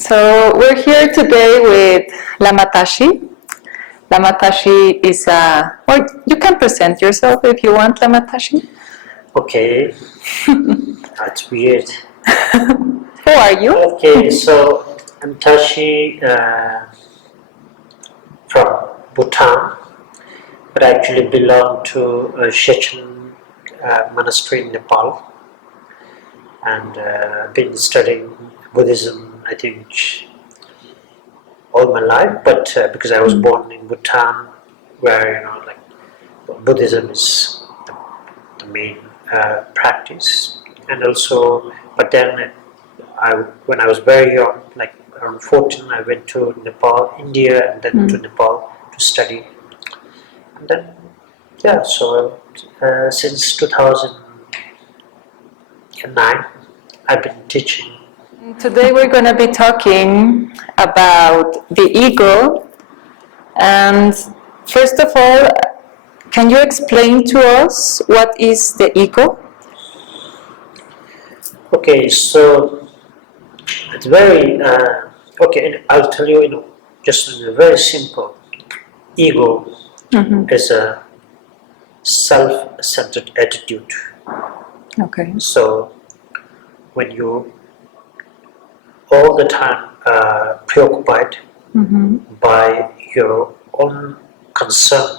So we're here today with Lama Tashi. Lama Tashi is well, you can present yourself if you want, Lama Tashi. Okay, that's weird. Who are you? Okay, so I'm Tashi from Bhutan, but I actually belong to a Chechen monastery in Nepal, and I've been studying Buddhism, I think, all my life. But because I was born in Bhutan, where Buddhism is the main practice, and also, but then when I was very young, like around 14, I went to Nepal, India, and then to Nepal to study. And then, so since 2009, I've been teaching. Today we're going to be talking about the ego. And first of all, can you explain to us what is the ego? Okay, so it's very okay, and I'll tell you, just in a very simple. Ego is a self-centered attitude. Okay. So when you all the time preoccupied by your own concern,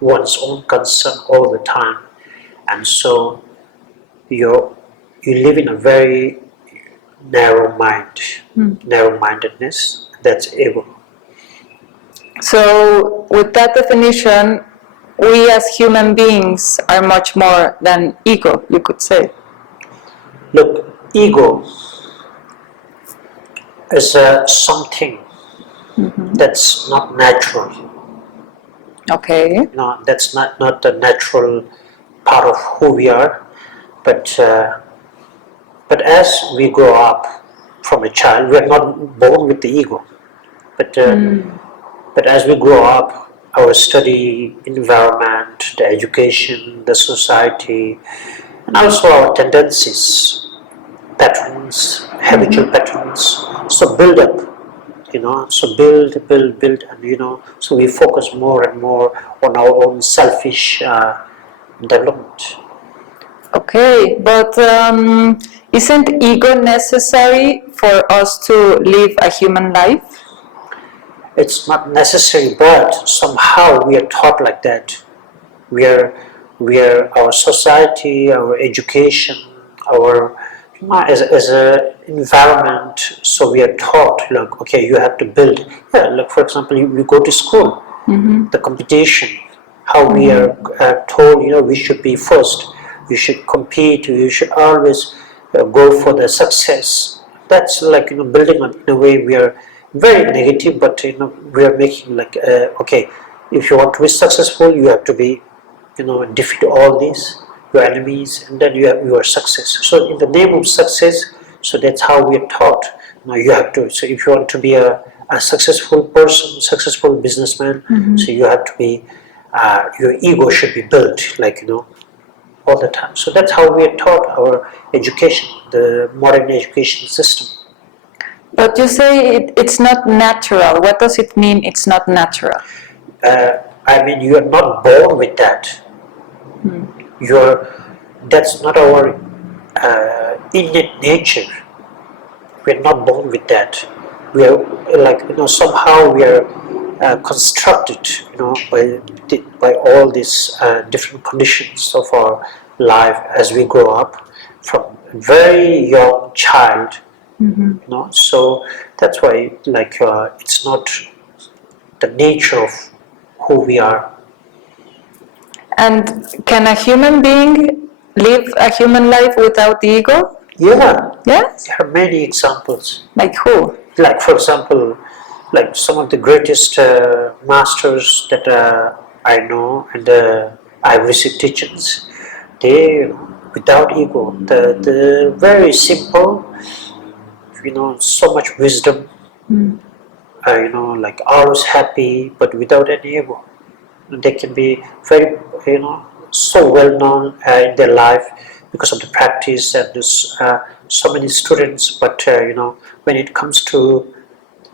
one's own concern all the time, and so you live in a very narrow-mindedness. That's ego. So with that definition, we as human beings are much more than ego, you could say. Look, ego is something that's not natural. Okay. That's not the natural part of who we are. But as we grow up from a child, we are not born with the ego. But as we grow up, our study environment, the education, the society, and also our tendencies, patterns, habitual patterns, so build up. So build, and so we focus more and more on our own selfish development. Okay, but isn't ego necessary for us to live a human life? It's not necessary, but somehow we are taught like that. We are our society, our education, our as a environment. So we are taught, like, okay, you have to build. Yeah, like for example, we go to school, the competition. How we are told, we should be first. You should compete. You should always go for the success. That's like building up in a way we are very negative, but we are making like okay, if you want to be successful, you have to be defeat all these your enemies, and then you have your success. So in the name of success, so that's how we are taught. You have to. So if you want to be a successful person, successful businessman, so you have to be your ego should be built, like all the time. So that's how we are taught our education, the modern education system. But you say it's not natural. What does it mean it's not natural? I mean, you are not born with that. That's not our innate nature. We are not born with that. We are like somehow we are constructed by all these different conditions of our life as we grow up from a very young child. So that's why it's not the nature of who we are. And can a human being live a human life without the ego? Yeah. Yes? There are many examples. Like who? Like for example, like some of the greatest masters that I know and I've received teachings, they without ego, the very simple, so much wisdom, like always happy, but without any ego. They can be very, so well known in their life, because of the practice, and there's so many students, but when it comes to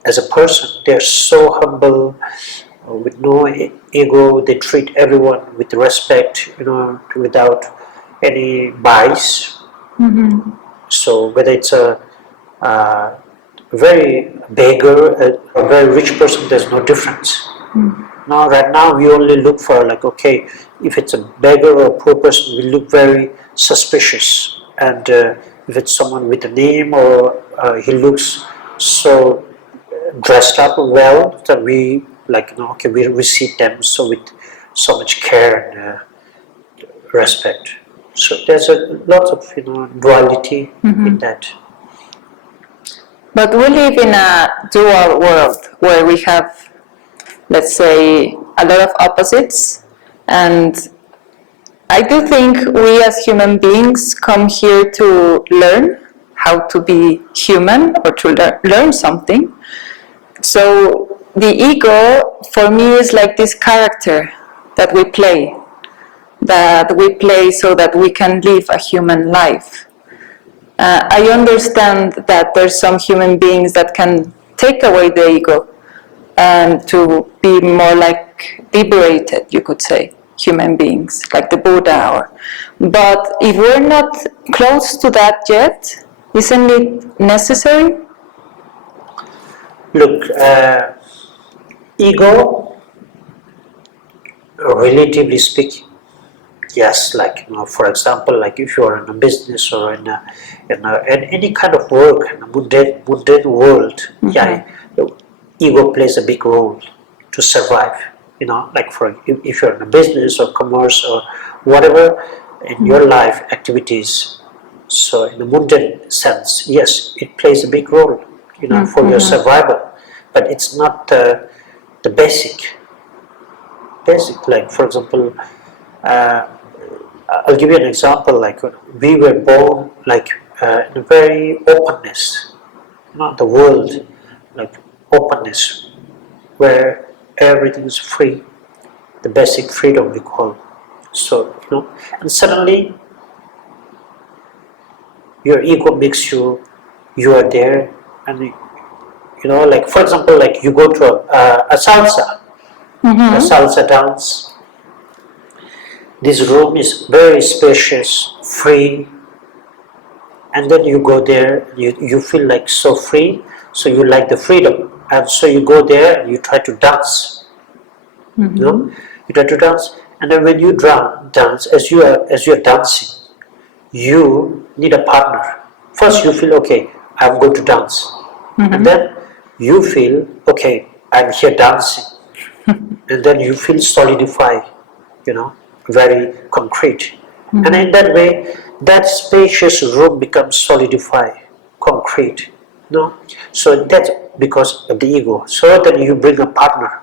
as a person, they're so humble, with no ego. They treat everyone with respect, without any bias. So whether it's a very beggar, a very rich person, there's no difference. Now, right now, we only look for okay, if it's a beggar or a poor person, we look very suspicious, and if it's someone with a name, or he looks so dressed up well, that we okay, we receive them so with so much care and respect. So there's a lot of duality in that. But we live in a dual world where we have, let's say, a lot of opposites, and I do think we as human beings come here to learn how to be human, or to learn something. So the ego for me is like this character that we play so that we can live a human life. I understand that there's some human beings that can take away the ego and to be more like liberated, you could say, human beings, like the Buddha. But if we're not close to that yet, isn't it necessary? Look, ego, relatively speaking, yes, for example, if you're in a business or in any kind of work in a mundane world, yeah, ego plays a big role to survive. If you're in a business or commerce or whatever in your life activities, so in the mundane sense, yes, it plays a big role, for your survival, but it's not the basic. For example, I'll give you an example. We were born in a very openness, the world, openness, where everything is free, the basic freedom we call. So and suddenly your ego makes you are there, and for example, you go to a salsa, a salsa dance. This room is very spacious, free, and then you go there, you feel so free, so you like the freedom, and so you go there and you try to dance. You try to dance, and then when you dance, as you are dancing, you need a partner. First you feel, okay, I'm going to dance, and then you feel, okay, I'm here dancing, and then you feel solidify, very concrete, and in that way, that spacious room becomes solidified, concrete. So that's because of the ego. So then you bring a partner,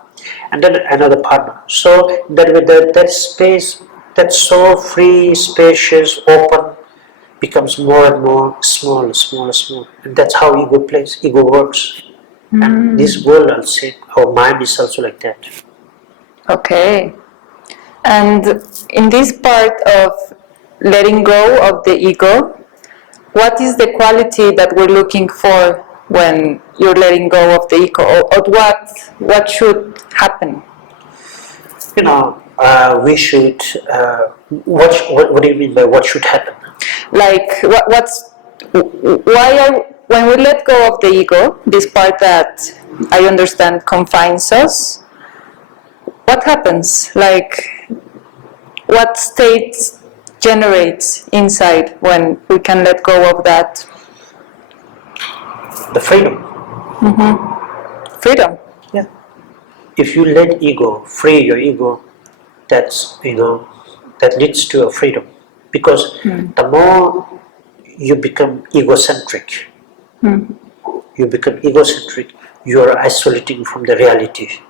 and then another partner. So that way, that space that's so free, spacious, open, becomes more and more small, and that's how ego plays. Ego works, and this world, I'll say, our mind is also like that. Okay. And in this part of letting go of the ego, what is the quality that we're looking for when you're letting go of the ego, or what should happen? We should. What do you mean by what should happen? When we let go of the ego, this part that I understand confines us, what happens? What state generates inside when we can let go of that? The freedom. Freedom. Yeah. If you let ego, free your ego, that's that leads to a freedom. Because the more you become egocentric, you are isolating from the reality.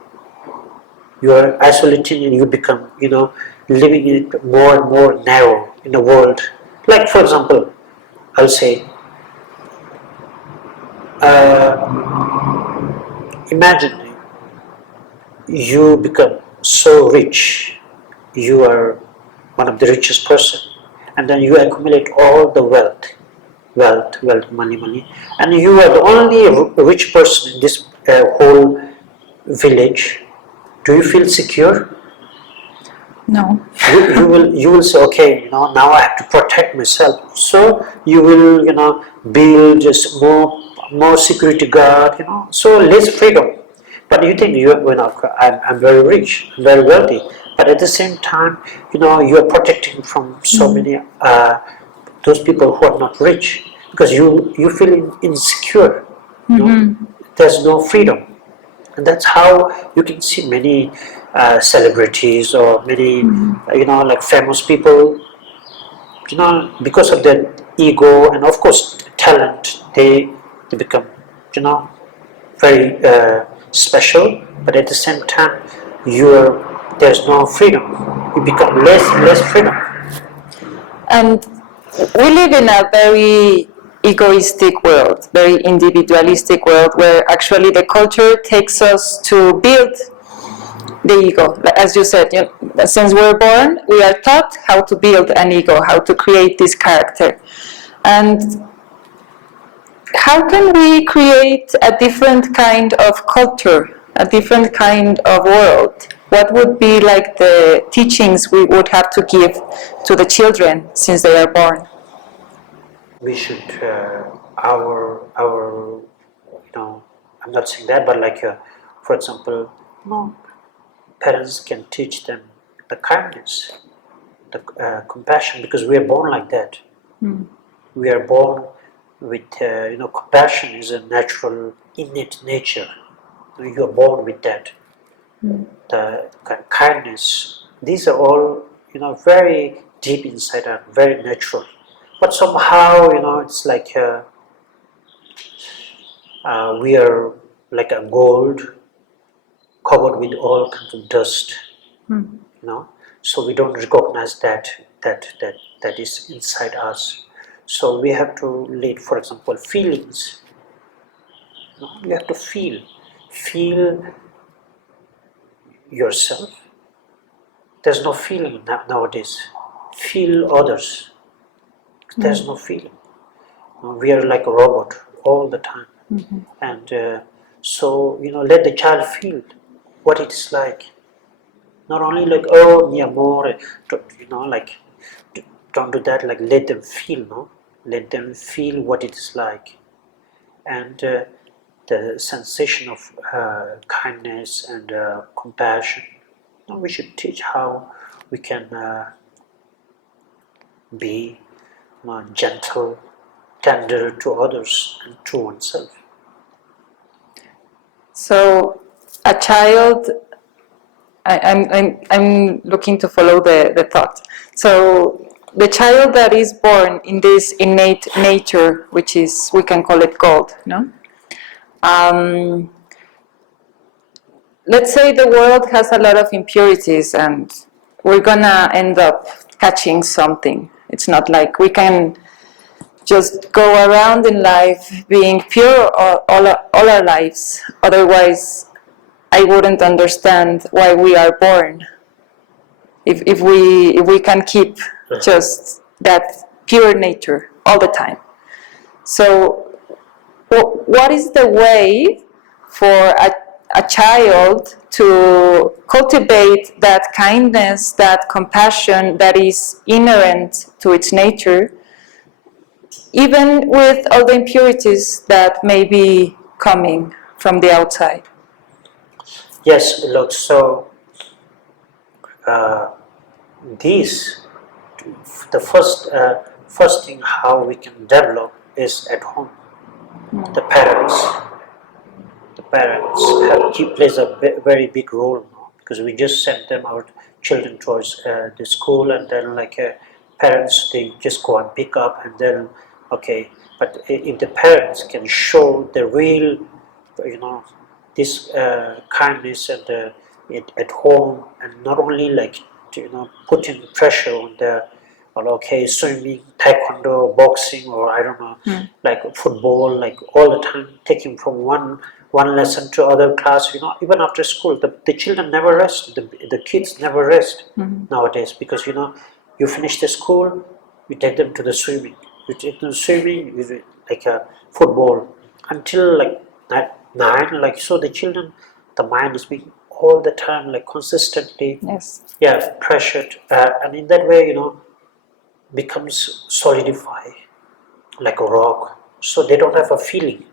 You are isolating, and you become, living it more and more narrow in the world. Like, for example, I'll say, imagine you become so rich, you are one of the richest person, and then you accumulate all the wealth, money, and you are the only rich person in this whole village. Do you feel secure? No. You will say, okay, now I have to protect myself. So you will, build just more security guard, so less freedom. But you think I'm very rich, I'm very wealthy, but at the same time, you are protecting from so many those people who are not rich, because you feel insecure. There's no freedom. And that's how you can see many celebrities or many, like famous people, because of their ego and of course talent, they become, very special. But at the same time, there's no freedom. You become less freedom. And we live in a very egoistic world, very individualistic world, where actually the culture takes us to build the ego. As you said, since we're born, we are taught how to build an ego, how to create this character. And how can we create a different kind of culture, a different kind of world? What would be like the teachings we would have to give to the children since they are born? We should, I'm not saying that, but like, for example, parents can teach them the kindness, the compassion, because we are born like that. We are born with, compassion is a natural, innate nature. You are born with that. The kindness, these are all, very deep inside us, very natural. But somehow, it's like we are like a gold covered with all kinds of dust, so we don't recognize that is inside us. So we have to lead, for example, feelings. You have to feel yourself. There's no feeling nowadays. Feel others. There's no feeling. We are like a robot all the time. And so, let the child feel what it is like. Not only like, oh, mi amore, like, don't do that, like, let them feel, no? Let them feel what it is like. And the sensation of kindness and compassion, we should teach how we can be gentle, tender to others and to oneself. So a child, I'm looking to follow the thought. So the child that is born in this innate nature, which is, we can call it gold, no? Let's say the world has a lot of impurities and we're gonna end up catching something. It's not like we can just go around in life being pure all our lives. Otherwise, I wouldn't understand why we are born. If we can keep just that pure nature all the time. So, what is the way for a child to cultivate that kindness, that compassion that is inherent to its nature, even with all the impurities that may be coming from the outside? Yes, look, so the first thing how we can develop is at home. The parents plays a very big role now, because we just send them our children towards the school, and then like parents, they just go and pick up, and then okay. But if the parents can show the real, this kindness and at home, and not only like putting pressure on the, or okay, swimming, taekwondo, boxing, or I don't know, like football, like all the time taking from one lesson to other class, even after school, the children never rest, the kids never rest nowadays, because you finish the school, We take them to the swimming. We take them swimming with like a football until like 9. Like so, the children, the mind is being all the time like consistently, Yes. pressured, and in that way, becomes solidify like a rock. So they don't have a feeling.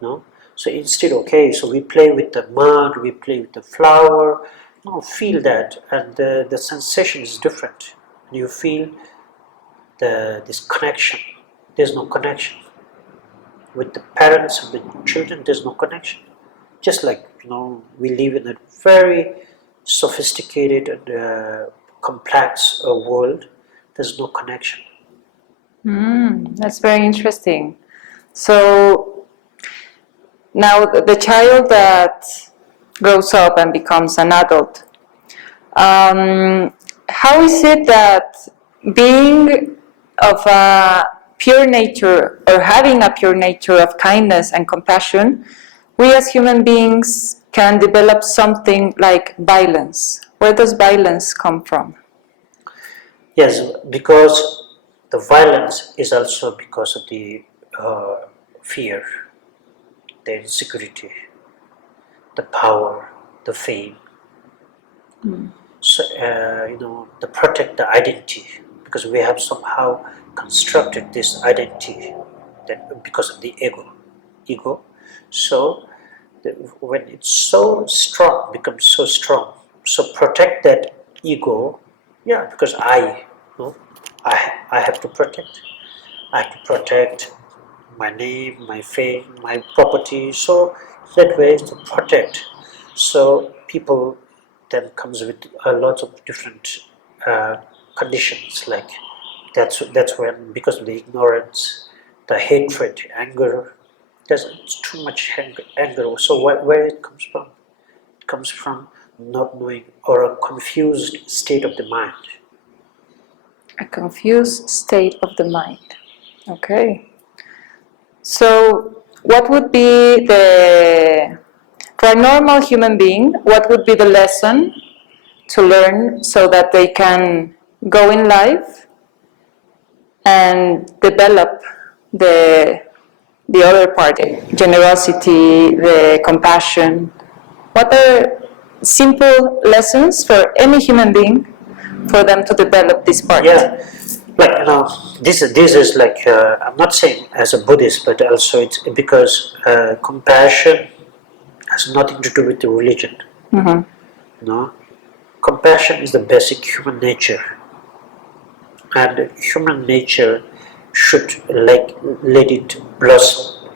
No. So instead, okay, so we play with the mud, we play with the flower. No, feel that, and the sensation is different. You feel this connection. There's no connection with the parents and the children. There's no connection. Just like we live in a very sophisticated and complex world. There's no connection. That's very interesting. So now the child that grows up and becomes an adult, how is it that being of a pure nature or having a pure nature of kindness and compassion, we as human beings can develop something like violence? Where does violence come from? Yes, because the violence is also because of the fear, the insecurity, the power, the fame. So to protect the identity, because we have somehow constructed this identity that because of the ego. So when it's so strong, becomes so strong. So protect that ego, because I have to protect. I have to protect my name, my fame, my property. So that way to protect. So people then comes with a lot of different conditions. Like that's when, because of the ignorance, the hatred, anger. There's too much anger. So where it comes from? It comes from not knowing or a confused state of the mind. A confused state of the mind. Okay. So what would be for a normal human being, what would be the lesson to learn so that they can go in life and develop the other part, generosity, the compassion? What are simple lessons for any human being for them to develop this part? Yeah, like this is like I'm not saying as a Buddhist, but also it's because compassion has nothing to do with the religion. Compassion is the basic human nature, and human nature should let it blossom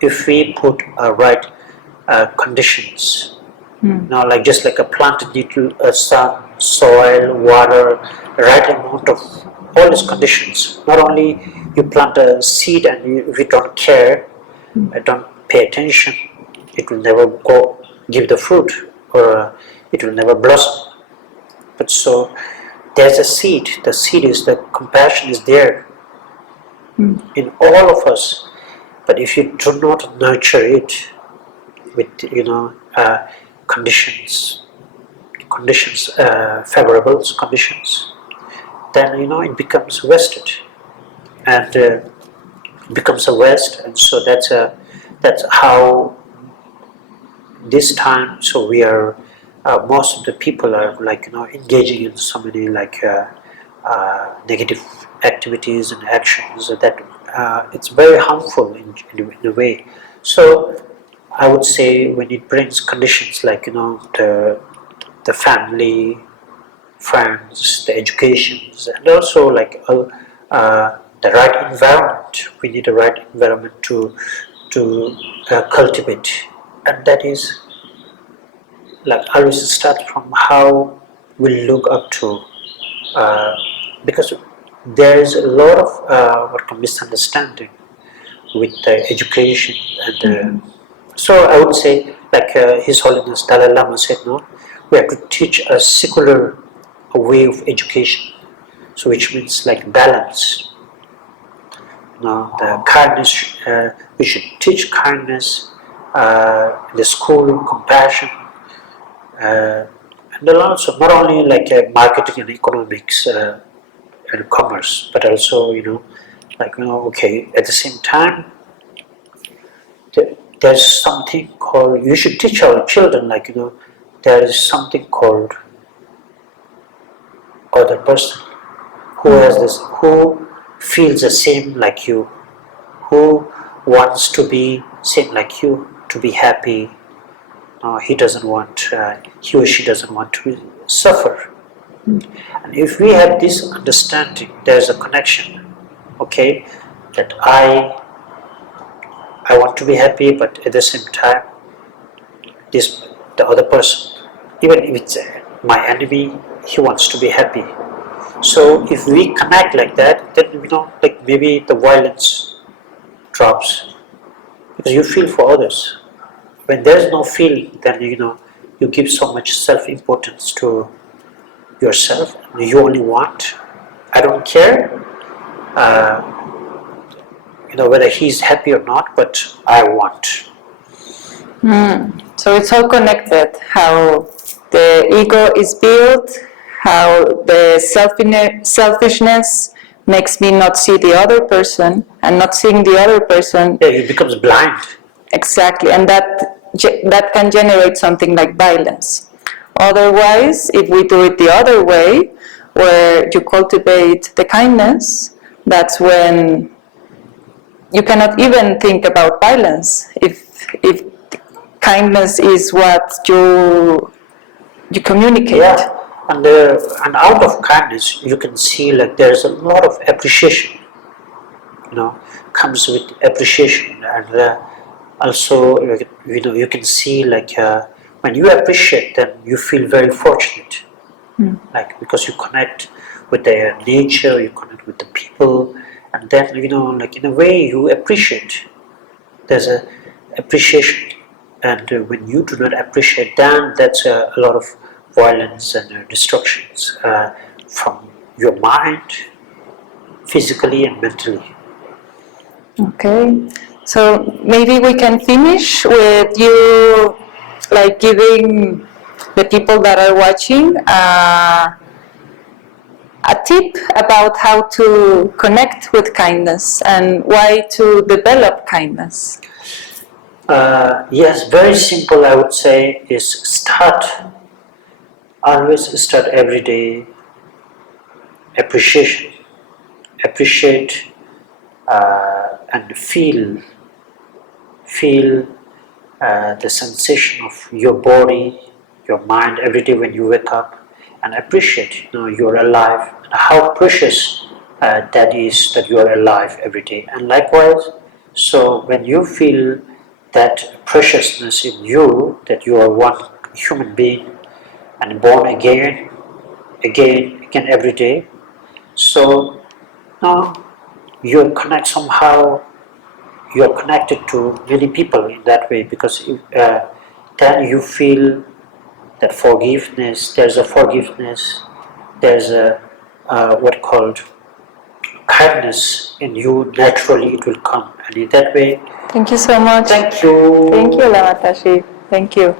if we put right conditions. Like just like a plant need sun, soil, water, right amount of all these conditions. Not only you plant a seed and if you don't care, don't pay attention, it will never give the fruit, or it will never blossom. But so there's a seed. The seed is the compassion is there in all of us. But if you do not nurture it with conditions, favorable conditions, then it becomes wasted, and becomes a waste. And so that's how this time. So we are most of the people are engaging in so many negative activities and actions that it's very harmful in a way. So I would say when it brings conditions like the family, friends, the educations, and also the right environment. We need a right environment to cultivate, and that is always start from how we look up to, because there is a lot of misunderstanding with education, and so I would say His Holiness Dalai Lama said, no, we have to teach a secular way of education, so which means balance. The kindness, we should teach kindness in the school, compassion, and then also not only marketing and economics and commerce, but also okay, at the same time there's something called, you should teach our children, there is something called other person who has this, who feels the same like you, who wants to be same like you, to be happy. He doesn't want, he or she doesn't want to suffer. And if we have this understanding, there's a connection, okay, that I want to be happy, but at the same time, the other person, even if it's my enemy, he wants to be happy. So if we connect like that, then maybe the violence drops, because you feel for others. When there's no feeling, then you give so much self-importance to yourself. You only want, I don't care whether he's happy or not, but I want. So it's all connected, how the ego is built, how the selfishness makes me not see the other person, and not seeing the other person, he becomes blind. Exactly, and that can generate something like violence. Otherwise, if we do it the other way, where you cultivate the kindness, that's when you cannot even think about violence. If kindness is what you communicate. Yeah, and out of kindness, you can see there's a lot of appreciation. Comes with appreciation, and also you can see when you appreciate, then you feel very fortunate. Because you connect with the nature, you connect with the people, and then in a way you appreciate. There's a appreciation, and when you do not appreciate, then that's a lot of violence and destructions from your mind, physically and mentally. Okay, so maybe we can finish with you giving the people that are watching a tip about how to connect with kindness and why to develop kindness. Yes, very simple, I would say, is always start every day, appreciate and feel the sensation of your body, your mind every day when you wake up, and appreciate you're alive, and how precious that is, that you are alive every day. And likewise, so when you feel that preciousness in you, that you are one human being and born again every day, so now you connect somehow, you are connected to many people in that way, because then you feel that forgiveness, there's a what called kindness in you, naturally it will come, and in that way. Thank you so much. Thank you. Thank you, Lama Tashi. Thank you.